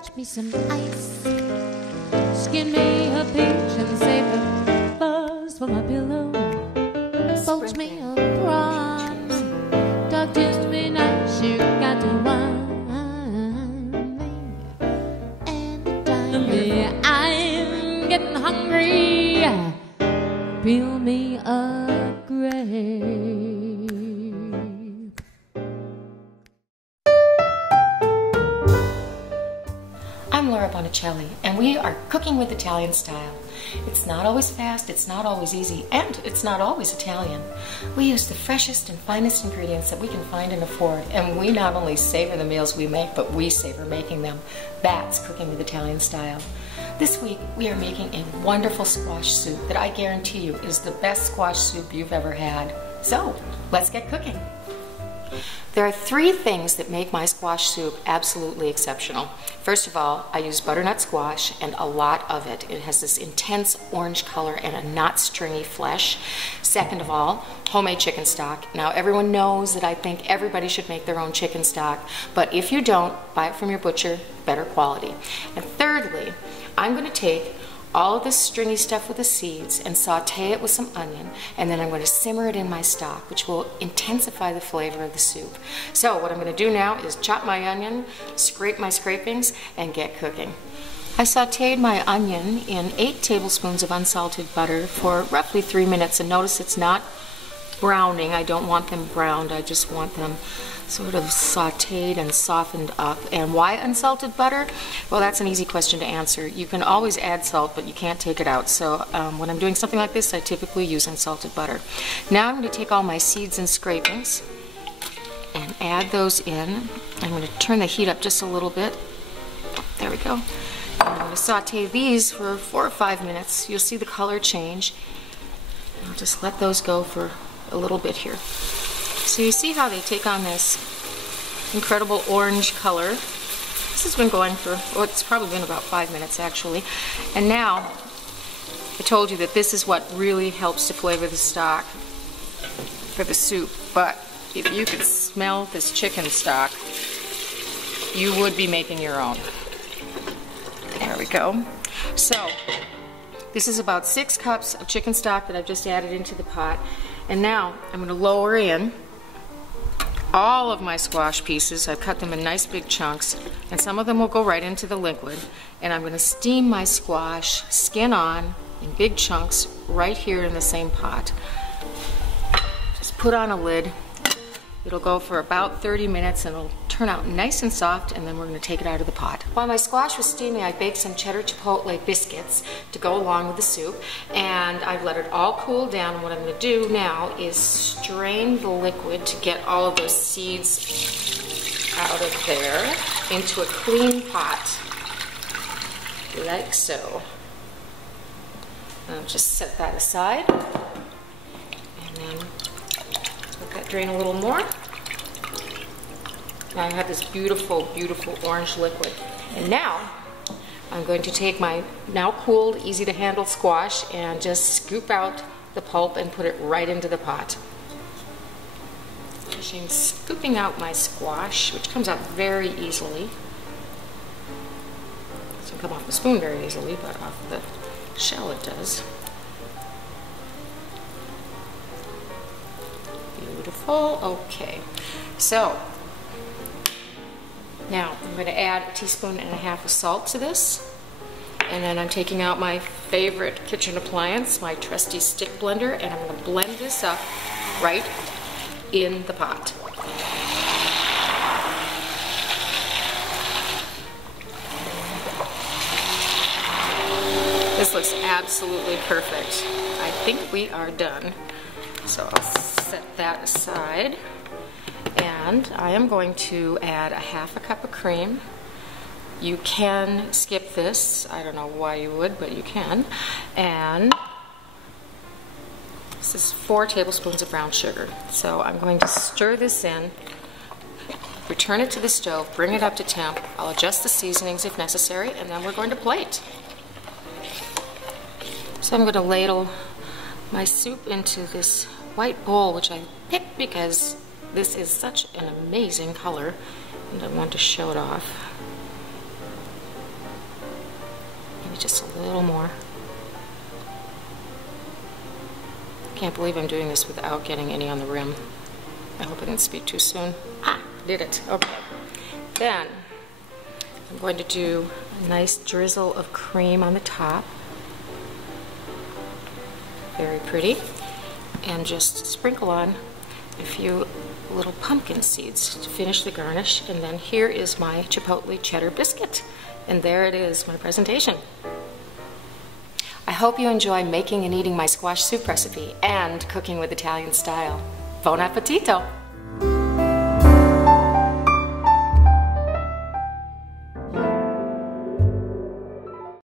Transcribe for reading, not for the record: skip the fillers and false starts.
fetch me some ice. Skin me a peach and save the fuzz for my pillow. Poach me a prawns, talk to me nice, you got to wine and dine me. I'm getting hungry, peel me a grape. I'm Laura Bonicelli, and we are cooking with Italian style. It's not always fast, it's not always easy, and it's not always Italian. We use the freshest and finest ingredients that we can find and afford, and we not only savor the meals we make, but we savor making them. That's cooking with Italian style. This week, we are making a wonderful squash soup that I guarantee you is the best squash soup you've ever had. So, let's get cooking. There are three things that make my squash soup absolutely exceptional. First of all, I use butternut squash, and a lot of it. It has this intense orange color and a not stringy flesh. Second of all, homemade chicken stock. Now everyone knows that I think everybody should make their own chicken stock, but if you don't, buy it from your butcher, better quality. And thirdly, I'm going to take all of this stringy stuff with the seeds and saute it with some onion, and then I'm going to simmer it in my stock, which will intensify the flavor of the soup. So what I'm going to do now is chop my onion, scrape my scrapings, and get cooking. I sauteed my onion in 8 tablespoons of unsalted butter for roughly 3 minutes, and notice it's not browning. I don't want them browned, I just want them sort of sauteed and softened up. And why unsalted butter? Well, that's an easy question to answer. You can always add salt, but you can't take it out. So when I'm doing something like this, I typically use unsalted butter. Now I'm going to take all my seeds and scrapings and add those in. I'm going to turn the heat up just a little bit. There we go. And I'm going to saute these for 4 or 5 minutes. You'll see the color change. I'll just let those go for a little bit here. So you see how they take on this incredible orange color. This has been going for, well, it's probably been about 5 minutes actually. And now, I told you that this is what really helps to flavor the stock for the soup. But if you could smell this chicken stock, you would be making your own. There we go. So, this is about 6 cups of chicken stock that I've just added into the pot. And now I'm going to lower in all of my squash pieces. I've cut them in nice big chunks, and some of them will go right into the liquid. And I'm going to steam my squash, skin on, in big chunks, right here in the same pot. Just put on a lid. It'll go for about 30 minutes, and it'll turn out nice and soft, and then we're going to take it out of the pot. While my squash was steaming, I baked some cheddar chipotle biscuits to go along with the soup, and I've let it all cool down. And what I'm going to do now is strain the liquid to get all of those seeds out of there into a clean pot, like so. I'll just set that aside, and then let that drain a little more. Now I have this beautiful, beautiful orange liquid. And now I'm going to take my now cooled, easy to handle squash and just scoop out the pulp and put it right into the pot. I'm scooping out my squash, which comes out very easily. It doesn't come off the spoon very easily, but off the shell it does. Beautiful. Okay. So now I'm going to add 1.5 teaspoons of salt to this, and then I'm taking out my favorite kitchen appliance, my trusty stick blender, and I'm going to blend this up right in the pot. This looks absolutely perfect. I think we are done. So I'll set that aside. And I am going to add 1/2 cup of cream. You can skip this. I don't know why you would, but you can. And this is 4 tablespoons of brown sugar. So I'm going to stir this in, return it to the stove, bring it up to temp. I'll adjust the seasonings if necessary, and then we're going to plate. So I'm going to ladle my soup into this white bowl, which I picked because this is such an amazing color, and I want to show it off. just a little more. Can't believe I'm doing this without getting any on the rim. I hope I didn't speak too soon. Ah, did it. Okay. Then I'm going to do a nice drizzle of cream on the top. Very pretty. And just sprinkle on a few little pumpkin seeds to finish the garnish. And then here is my chipotle cheddar biscuit. And there it is, my presentation. I hope you enjoy making and eating my squash soup recipe and cooking with Italian style. Buon appetito!